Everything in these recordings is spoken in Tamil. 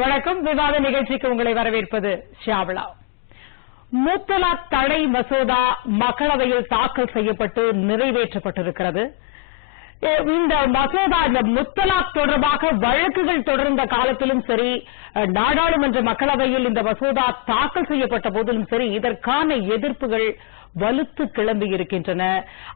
வணக்கம். விவாத நிகழ்ச்சிக்கு உங்களை வரவேற்பது ஷியாமளா. முத்தலாக் தடை மசோதா மக்களவையில் தாக்கல் செய்யப்பட்டு நிறைவேற்றப்பட்டிருக்கிறது. இந்த மசோதா இந்த முத்தலாக் தொடர்பாக வழக்குகள் தொடர்ந்த காலத்திலும் சரி, நாடாளுமன்ற மக்களவையில் இந்த மசோதா தாக்கல் செய்யப்பட்ட போதிலும் சரி, இதற்கான எதிர்ப்புகள் வலுத்து கிளம்பி இருக்கின்றன.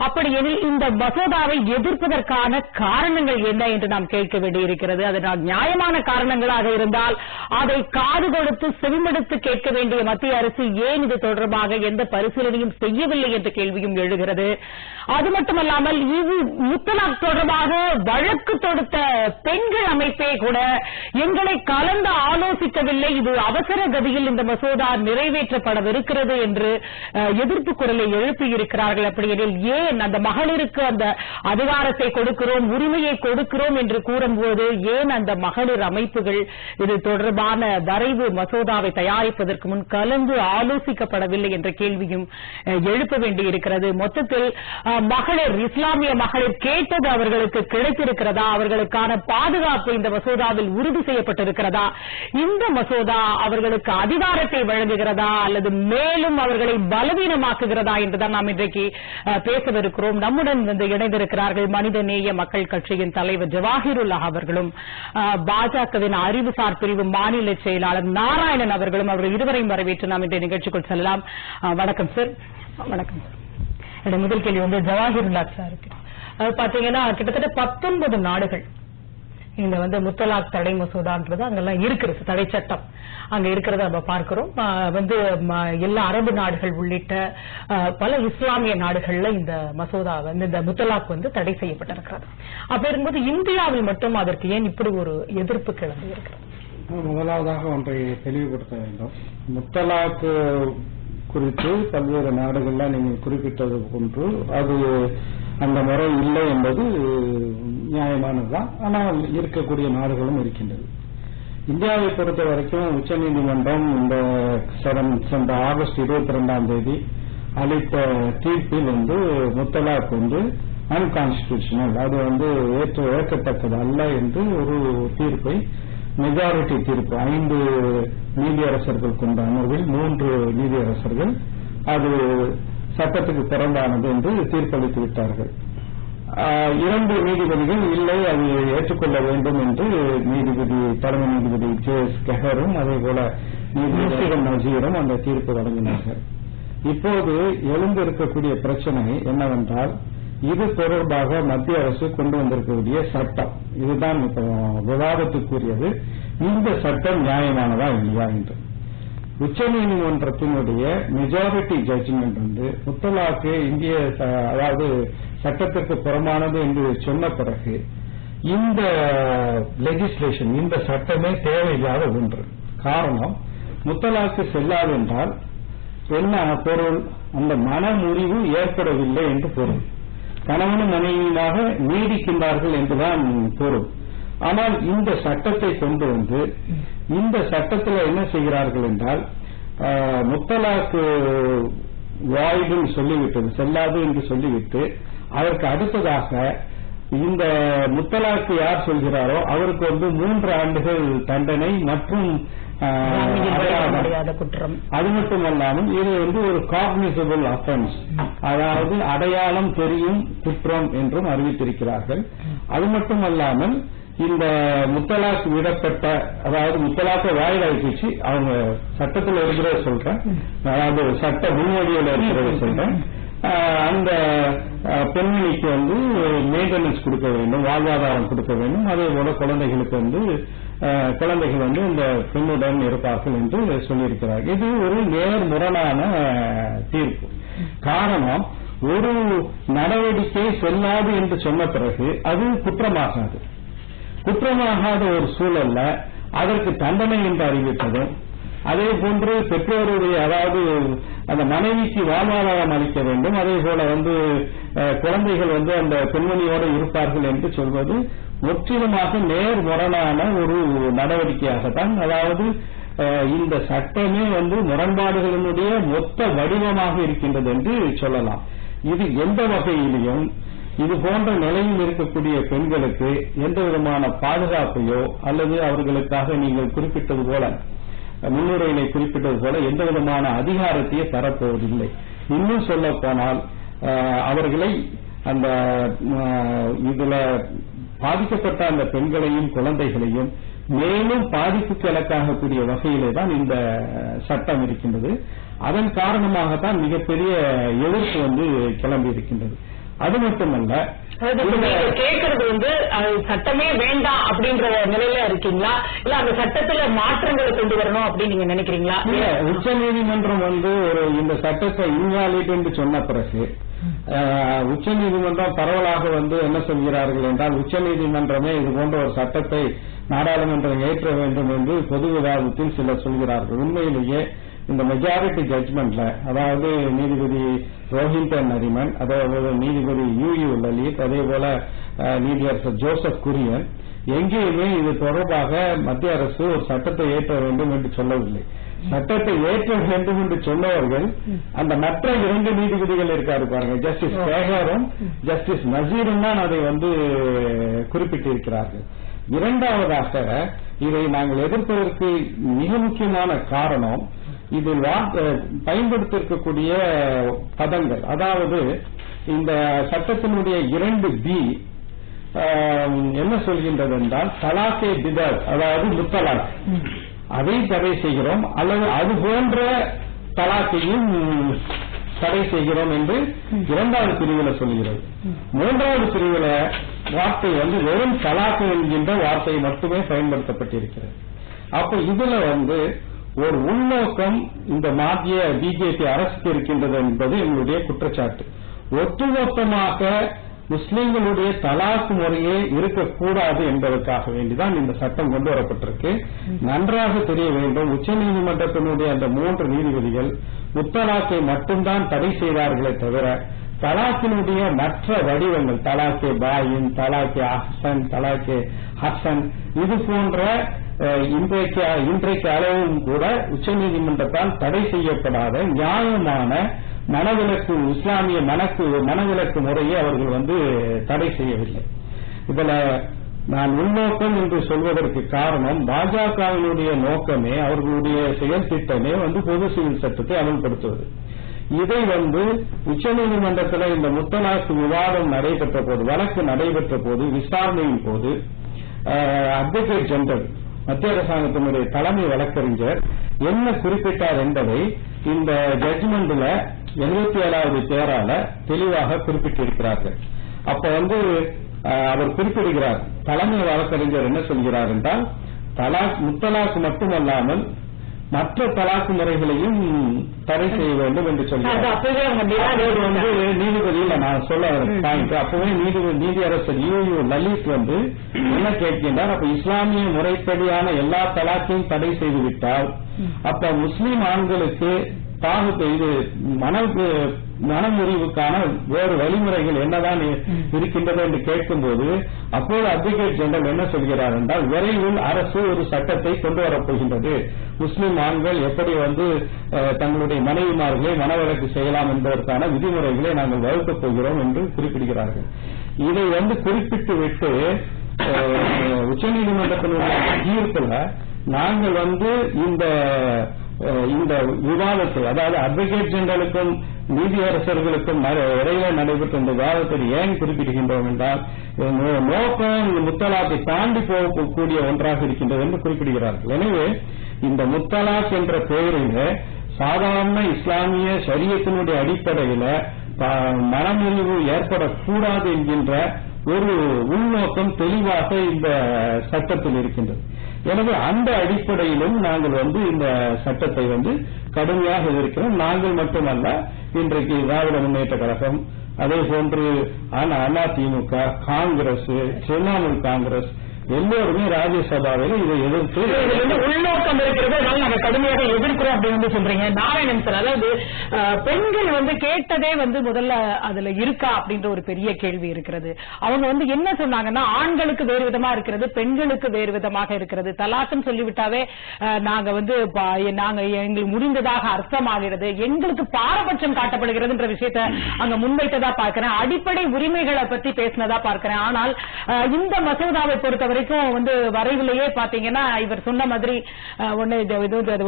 அப்படியெனில் இந்த மசோதாவை எதிர்ப்பதற்கான காரணங்கள் என்ன என்று நாம் கேட்க வேண்டியிருக்கிறது. அதனால் நியாயமான காரணங்களாக இருந்தால் அதை காது கொடுத்து செவிமடுத்து கேட்க வேண்டிய மத்திய அரசு ஏன் இது தொடர்பாக எந்த பரிசீலனையும் செய்யவில்லை என்ற கேள்வியும் எழுகிறது. அது மட்டுமல்லாமல் இது முத்தலாக் தொடர்பாக வழக்கு தொடுத்த பெண்கள் அமைப்பே கூட எங்களை கலந்து ஆலோசிக்கவில்லை, இது அவசர கதியில் இந்த மசோதா நிறைவேற்றப்படவிருக்கிறது என்று எதிர்ப்பு குரலை எழுப்பியிருக்கிறார்கள். அப்படியெனில் ஏன் அந்த மகளிருக்கு அந்த அதிகாரத்தை கொடுக்கிறோம், உரிமையை கொடுக்கிறோம் என்று கூறும்போது ஏன் அந்த மகளிர் அமைப்புகள் இது தொடர்பான வரைவு மசோதாவை தயாரிப்பதற்கு முன் கலந்து ஆலோசிக்கப்படவில்லை என்ற கேள்வியும் எழுப்ப வேண்டியிருக்கிறது. மொத்தத்தில் மகளிர், இஸ்லாமிய மகளிர் கேட்டது அவர்களுக்கு கிடைத்திருக்கிறதா? அவர்களுக்கான பாதுகாப்பு இந்த மசோதாவில் உறுதி செய்யப்பட்டிருக்கிறதா? இந்த மசோதா அவர்களுக்கு அதிகாரத்தை வழங்குகிறதா அல்லது மேலும் அவர்களை பலவீனமாக்குகிறதா என்றுதான் நாம் இன்றைக்கு பேசவிருக்கிறோம். நம்முடன் இணைந்திருக்கிறார்கள் மனிதநேய மக்கள் கட்சியின் தலைவர் ஜவாஹிருல்லா அவர்களும், பாஜகவின் அறிவுசார் பிரிவு மாநில செயலாளர் நாராயணன் அவர்களும். அவர்கள் இருவரையும் வரவேற்று நாம் இன்றைய நிகழ்ச்சிக்குள் செல்லலாம். வணக்கம் சார். வணக்கம் சார். என்னுடைய முதல் கேள்வி ஜவாஹிருல்லா சாருக்கு. பாத்தீங்கன்னா கிட்டத்தட்ட 19 நாடுகள் இந்த முத்தலாக் தடை மசோதான்றது அங்கெல்லாம் இருக்கிறது, தடை சட்டம் அங்க இருக்கிறத நம்ம பார்க்கிறோம். எல்லா அரபு நாடுகள் உள்ளிட்ட பல இஸ்லாமிய நாடுகள்ல இந்த மசோதா இந்த முத்தலாக் தடை செய்யப்பட்டிருக்கிறது. அப்ப இருக்கும்போது இந்தியாவில் மட்டும் அதற்கு ஏன் இப்படி ஒரு எதிர்ப்பு கிளம்பி இருக்கிறது? முதலாவதாக ஒன்றை தெளிவுபடுத்த வேண்டும். முத்தலாக் குறித்து பல்வேறு நாடுகள்ல நீங்கள் குறிப்பிட்டது போன்று அது அந்த முறை இல்லை என்பது நியாயமானதுதான். ஆனால் இருக்கக்கூடிய நாடுகளும் இருக்கின்றது. இந்தியாவை பொறுத்த வரைக்கும் உச்சநீதிமன்றம் இந்த சென்ற ஆகஸ்ட் 22ஆம் தேதி அளித்த தீர்ப்பில் முத்தலாக் அன்கான்ஸ்டிடியூஷனல், அது ஏற்கத்தக்கது அல்ல என்று ஒரு தீர்ப்பை, மெஜாரிட்டி தீர்ப்பு, 5 நீதியரசர்கள் கொண்ட அமர்வில் 3 நீதியரசர்கள் அது சட்டத்துக்கு புறம்பானது என்று தீர்ப்பளித்து விட்டார்கள். 2 நீதிபதிகள் இல்லை, அது ஏற்றுக்கொள்ள வேண்டும் என்று தலைமை நீதிபதி ஜே.எஸ். கெஹரும் அதேபோல நீதிபதி நசீரும் அந்த தீர்ப்பு வழங்கினார்கள். இப்போது எழுந்திருக்கக்கூடிய பிரச்சனை என்னவென்றால், இது தொடர்பாக மத்திய அரசு கொண்டு வந்திருக்கக்கூடிய சட்டம், இதுதான் இப்போ விவாதத்துக்குரியது. இந்த சட்டம் நியாயமானதா இல்லையா என்று உச்சநீதிமன்றத்தினுடைய மெஜாரிட்டி ஜட்ஜ்மெண்ட் முத்தலாக்கு இந்திய அதாவது சட்டத்திற்கு புறமானது என்று சொன்ன பிறகு இந்த லெஜிஸ்லேஷன், இந்த சட்டமே தேவையில்லாத ஒன்று. காரணம், முத்தலாக்கு செல்லாது என்றால் என்ன பொருள்? அந்த மனமுறிவு ஏற்படவில்லை என்று பொருள். கணவனும் மனைவியுமாக நீடிக்கின்றார்கள் என்றுதான் பொருள். ஆனால் இந்த சட்டத்தை கொண்டு இந்த சட்டத்தில் என்ன செய்கிறார்கள் என்றால், முத்தலாக்கு வாய்டுன்னு சொல்லிவிட்டது, செல்லாது என்று சொல்லிவிட்டு அதற்கு அடுத்ததாக இந்த முத்தலாக்கு யார் சொல்கிறாரோ அவருக்கு 3 ஆண்டுகள் தண்டனை மற்றும் குற்றம். அது மட்டுமல்லாமல் இது ஒரு காக்னிசபிள் அஃபென்ஸ், அதாவது அடையாளம் தெரியும் குற்றம் என்றும் அறிவித்திருக்கிறார்கள். அது மட்டுமல்லாமல் இந்த முத்தலாக் விடப்பட்ட, அதாவது முத்தலாக்க வாயிலாயிடுச்சு, அவங்க சட்டத்தில் இருக்கிறத சொல்றேன், அதாவது சட்ட முன்வடியில் இருக்கிறத சொல்றேன், அந்த பெண்மணிக்கு மெயின்டெனன்ஸ் கொடுக்க வேண்டும், வாழ்வாதாரம் கொடுக்க வேண்டும். அதே போல குழந்தைகள் இந்த பெண்ணுடன் இருப்பார்கள் என்று சொல்லியிருக்கிறார். இது ஒரு நேர்முரணான தீர்ப்பு. காரணம், ஒரு நடவடிக்கை செல்லாது என்று சொன்ன பிறகு அது குற்றமாகாது. குற்றமாகாத ஒரு சூழல்ல அதற்கு தண்டனை என்று அறிவித்ததும், அதே போன்று பெற்றோருடைய, அதாவது அந்த மனைவிக்கு வாழ்வாதாரம் அளிக்க வேண்டும், அதே போல குழந்தைகள் அந்த பெண்மணியோடு இருப்பார்கள் என்று சொல்வது முற்றிலுமாக நேர்முரணான ஒரு நடவடிக்கையாகத்தான், அதாவது இந்த சட்டமே முரண்பாடுகளினுடைய மொத்த வடிவமாக இருக்கின்றது என்று சொல்லலாம். இது எந்த வகையிலும் இது போன்ற நிலையில் இருக்கக்கூடிய பெண்களுக்கு எந்த விதமான பாதுகாப்பையோ அல்லது அவர்களுக்காக நீங்கள் குறிப்பிட்டது போல முன்னுரையினை குறிப்பிட்டது போல எந்த விதமான அதிகாரத்தையே தரப்போவதில்லை. இன்னும் சொல்ல போனால் அவர்களை அந்த இதுல பாதிக்கப்பட்ட அந்த பெண்களையும் குழந்தைகளையும் மேலும் பாதிப்புக்கு இலக்காகக்கூடிய வகையிலே தான் இந்த சட்டம் இருக்கின்றது. அதன் காரணமாகத்தான் மிகப்பெரிய எதிர்ப்பு கிளம்பி இருக்கின்றது. அது மட்டுமல்ல, கேட்கறது சட்டமே வேண்டாம் அப்படின்ற நிலையில இருக்கீங்களா, இல்ல அந்த சட்டத்துல மாற்றங்களை கொண்டு வரணும் அப்படின்னு நீங்க நினைக்கிறீங்களா? உச்ச நீதிமன்றம் ஒரு இந்த சட்டத்தை இன்வாலிட் என்று சொன்ன பிறகு உச்ச நீதிமன்றம் பரவலாக என்ன சொல்கிறார்கள் என்றால், உச்ச நீதிமன்றமே இது போன்ற ஒரு சட்டத்தை நாடாளுமன்றம் ஏற்ற வேண்டும் என்று பொது விவாதத்தில் சிலர் சொல்கிறார்கள். உண்மையிலேயே இந்த மெஜாரிட்டி ஜட்ஜ்மெண்ட்ல, அதாவது நீதிபதி ரோஹின்டன் நரிமன், அதேபோல நீதிபதி யூ லலித், அதே போல நீதியரசர் ஜோசப் குரியன் எங்கேயுமே இது தொடர்பாக மத்திய அரசு ஒரு சட்டத்தை ஏற்ற வேண்டும் என்று சொல்லவில்லை. சட்டத்தை ஏற்ற வேண்டும் என்று சொன்னவர்கள் அந்த மற்ற 2 நீதிபதிகள் இருக்காரு பாருங்க, ஜஸ்டிஸ் சேகரும் ஜஸ்டிஸ் நசீரும் தான் அதை குறிப்பிட்டிருக்கிறார்கள். இரண்டாவதாக இதை நாங்கள் எதிர்ப்பதற்கு மிக முக்கியமான காரணம் இதில் பயன்படுத்தியிருக்கக்கூடிய பதங்கள். அதாவது இந்த சட்டத்தினுடைய 2B என்ன சொல்கின்றது என்றால், தலாக்கே பிதர், அதாவது முத்தலாக், அதை தடை செய்கிறோம் அல்லது அது போன்ற தலாக்கையும் தடை செய்கிறோம் என்று 2வது பிரிவில் சொல்கிறது. 3வது பிரிவில் வார்த்தை வெறும் தலாக்கு என்கின்ற வார்த்தை மட்டுமே பயன்படுத்தப்பட்டிருக்கிறது. அப்ப இதுல ஒரு உள்நோக்கம் இந்த மாற்றிய பிஜேபி அரசுக்கு இருக்கின்றது என்பது எங்களுடைய குற்றச்சாட்டு. ஒட்டுமொத்தமாக முஸ்லிம்களுடைய தலாக்கு முறையே இருக்கக்கூடாது என்பதற்காக வேண்டிதான் இந்த சட்டம் கொண்டு வரப்பட்டிருக்கு. நன்றாக தெரிய வேண்டும், உச்சநீதிமன்றத்தினுடைய அந்த 3 நீதிபதிகள் முத்தலாக்கை மட்டும்தான் தடை செய்தார்களே தவிர தலாக்கினுடைய மற்ற வடிவங்கள், தலாக்கே பாயின், தலாக்கே அஹ்சன், தலாக்கே ஹசன், இது போன்ற இன்றைக்கு அளவும் கூட உச்சநீதிமன்றத்தால் தடை செய்யப்படாத நியாயமான மனவிலக்கு, இஸ்லாமிய மனவிலக்கு முறையை அவர்கள் தடை செய்யவில்லை. இதுல நான் உள்நோக்கம் என்று சொல்வதற்கு காரணம், பாஜகவினுடைய நோக்கமே, அவர்களுடைய செயல் திட்டமே பொது சிவில் சட்டத்தை அமல்படுத்துவது. இதை உச்சநீதிமன்றத்தில் இந்த முத்தலாக்கு விவாதம் நடைபெற்ற போது, வழக்கு நடைபெற்ற போது, விசாரணையின் போது அட்வொகேட் ஜெனரல், மத்திய அரசாங்கத்தினுடைய தலைமை வழக்கறிஞர் என்ன குறிப்பிட்டார் என்பதை இந்த ஜட்ஜ்மெண்ட்ல 77வது பேரால தெளிவாக குறிப்பிட்டிருக்கிறார்கள். அப்ப அவர் குறிப்பிடுகிறார், தலைமை வழக்கறிஞர் என்ன சொல்கிறார் என்றால், முத்தலாக்கு மட்டுமல்லாமல் மற்ற தலாக்கு முறைகளையும் தடை செய்ய வேண்டும் என்று சொல்கிறார். நீதிபதியில் நான் சொல்ல பாயிண்ட், அப்பவே நீதியரசர் யூ லலித் என்ன கேட்கின்றார், அப்ப இஸ்லாமிய முறைப்படியான எல்லா தலாக்கையும் தடை செய்துவிட்டால் அப்ப முஸ்லீம் ஆண்களுக்கு இது மனமுறிவுக்கான வேறு வழிமுறைகள் என்னதான் இருக்கின்றது என்று கேட்கும்போது, அப்போது அட்வொகேட் ஜெனரல் என்ன சொல்கிறார் என்றால், விரைவில் அரசு ஒரு சட்டத்தை கொண்டு வரப்போகின்றது, முஸ்லிம் ஆண்கள் எப்படி தங்களுடைய மனைவிமார்களை மனவழக்கு செய்யலாம் என்பதற்கான விதிமுறைகளை நாங்கள் வகுக்கப் போகிறோம் என்று குறிப்பிடுகிறார்கள். இதை குறிப்பிட்டு விட்டு உச்சநீதிமன்றத்தினுடைய தீர்ப்புல நாங்கள் இந்த விவாதத்தை, அதாவது அட்வொகேட் ஜெனரலுக்கும் நீதியரசர்களுக்கும் இடையில நடைபெற்ற இந்த விவாதத்தை ஏன் குறிப்பிடுகின்றோம் என்றால், நோக்கம் இந்த முத்தலாக்கை தாண்டி போகக்கூடிய ஒன்றாக இருக்கின்றது என்று குறிப்பிடுகிறார்கள். எனவே இந்த முத்தலாக் என்ற பெயரில் சாதாரண இஸ்லாமிய ஷரியத்தினுடைய அடிப்படையில் மனமுறிவு ஏற்படக்கூடாது என்கின்ற ஒரு உள்நோக்கம் தெளிவாக இந்த சட்டத்தில் இருக்கின்றது. எனவே அந்த அடிப்படையிலும் நாங்கள் இந்த சட்டத்தை கடுமையாக எதிர்க்கிறோம். நாங்கள் மட்டுமல்ல, இன்றைக்கு திராவிட முன்னேற்ற கழகம், அதே போன்று அதிமுக, காங்கிரஸ், திரிணாமுல் காங்கிரஸ், எல்லோருமே ராஜ்யசபாவில் இதை எதிர்த்து உள்நோக்கம் இருக்கிறது, அதனால நாங்க கடுமையாக எதிர்க்கிறோம் அப்படின்னு சொல்றீங்க. நாராயணன் சார், அதாவது பெண்கள் கேட்டதே முதல்ல அதுல இருக்கா அப்படின்ற ஒரு பெரிய கேள்வி இருக்கிறது. அவங்க என்ன சொன்னாங்கன்னா, ஆண்களுக்கு வேறு விதமா இருக்கிறது, பெண்களுக்கு வேறு விதமாக இருக்கிறது. தலாக்குன்னு சொல்லிவிட்டாவே நாங்க நாங்க எங்களுக்கு முடிந்ததாக அர்த்தமாகிறது, எங்களுக்கு பாரபட்சம் காட்டப்படுகிறதுன்ற விஷயத்தை அங்க முன்வைத்ததா பார்க்கிறேன். அடிப்படை உரிமைகளை பத்தி பேசினதா பார்க்கிறேன். ஆனால் இந்த மசோதாவை பொறுத்த வரைக்கும் வரைவிலேயே பாத்தீங்கன்னா, இவர் சொன்ன மாதிரி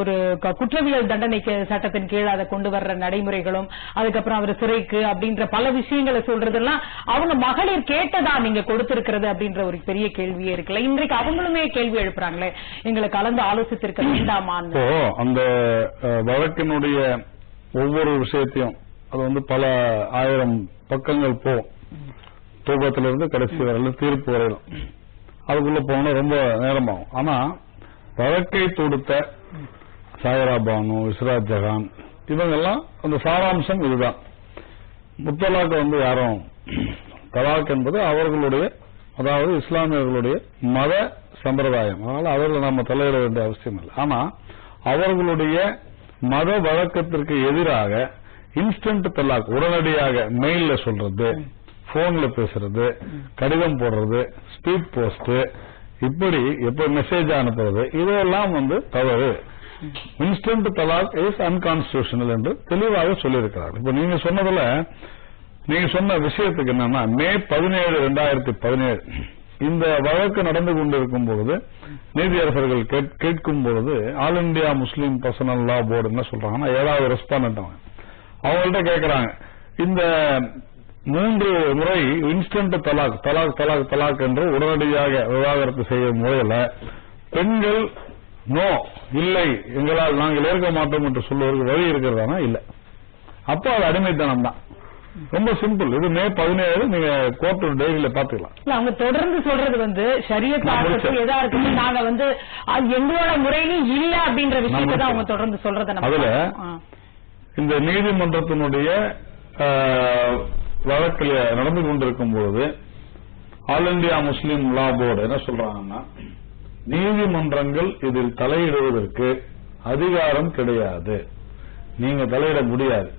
ஒரு குற்றவியல் தண்டனைக்கு சட்டத்தின் கீழ் அதை கொண்டு வர்ற நடைமுறைகளும், அதுக்கப்புறம் அவர் சிறைக்கு அப்படின்ற பல விஷயங்களை சொல்றதெல்லாம் அவங்க மகளிர் கேட்டதா நீங்க கொடுத்திருக்கிறது அப்படின்ற ஒரு பெரிய கேள்வியே இருக்குல்ல. இன்றைக்கு அவங்களுமே கேள்வி எழுப்புறாங்களே, எங்களை கலந்து ஆலோசித்திருக்க வேண்டாமான்னு. அந்த வழக்கினுடைய ஒவ்வொரு விஷயத்தையும் அது பல ஆயிரம் பக்கங்கள் போகும், தூக்கத்திலிருந்து கடைசி வரையிலும் தீர்ப்பு வரையிலும். அதுக்குள்ள போனா ரொம்ப நேரமாகும். ஆனா வழக்கை தொடுத்த சாயரா பானு, இஸ்ராத் ஜஹான் இவங்கெல்லாம் அந்த சாராம்சம் இதுதான். முத்தலாக்கு யாரும் தலாக் என்பது அவர்களுடைய, அதாவது இஸ்லாமியர்களுடைய மத சம்பிரதாயம். அதனால அவர்கள் நாம தலையிட வேண்டிய அவசியம் இல்லை. ஆனா அவர்களுடைய மத வழக்கத்திற்கு எதிராக இன்ஸ்டன்ட் தலாக், உடனடியாக மெயில்ல சொல்றது, போன்ல பேசுறது, கடிதம் போடுறது, ஸ்பீட் போஸ்ட், இப்படி எப்ப மெசேஜ் அனுப்புறது, இதெல்லாம் தவறு. இன்ஸ்டன்ட் தலாக் இஸ் அன்கான்ஸ்டிடியூஷனல் என்று தெளிவாக சொல்லியிருக்கிறார். இப்ப நீங்க சொன்னதுல, நீங்க சொன்ன விஷயத்துக்கு என்னன்னா, மே 17, 2017 இந்த வழக்கு நடந்து கொண்டிருக்கும் பொழுது நீதியரசர்கள் கேட்கும் பொழுது ஆல் இண்டியா முஸ்லீம் பர்சனல் லா போர்டு என்ன சொல்றாங்கன்னா, 7வது ரெஸ்பாண்டன்ட் அவங்கள்ட்ட கேட்கிறாங்க, இந்த 3 முறை இன்ஸ்டன்ட் தலாக் தலாக் தலாக் தலாக் என்று உடனடியாக விவாகரத்து செய்யும் முறையில பெண்கள் நோ, இல்லை, எங்களால் நாங்கள் ஏற்க மாட்டோம் என்று சொல்லுவதற்கு வழி இருக்கிறதானா? இல்ல. அப்போ அது அடிமைத்தனம் தான். ரொம்ப சிம்பிள். இது மே 17 நீங்க கோர்ட் டைரியில பாத்துக்கலாம். அவங்க தொடர்ந்து சொல்றது ஷரியத் எதா இருக்கு, நாங்க எங்களோட முறையிலும் இல்ல அப்படின்ற விஷயத்தை தான் அவங்க தொடர்ந்து சொல்றத. அதுல இந்த நீதிமன்றத்தினுடைய வழக்கில் நடந்து கொண்டிருக்கும் பொழுது ஆல் இண்டியா முஸ்லீம் லா போர்டு என்ன சொல்றாங்கன்னா, நீதிமன்றங்கள் இதில் தலையிடுவதற்கு அதிகாரம் கிடையாது, நீங்க தலையிட முடியாது.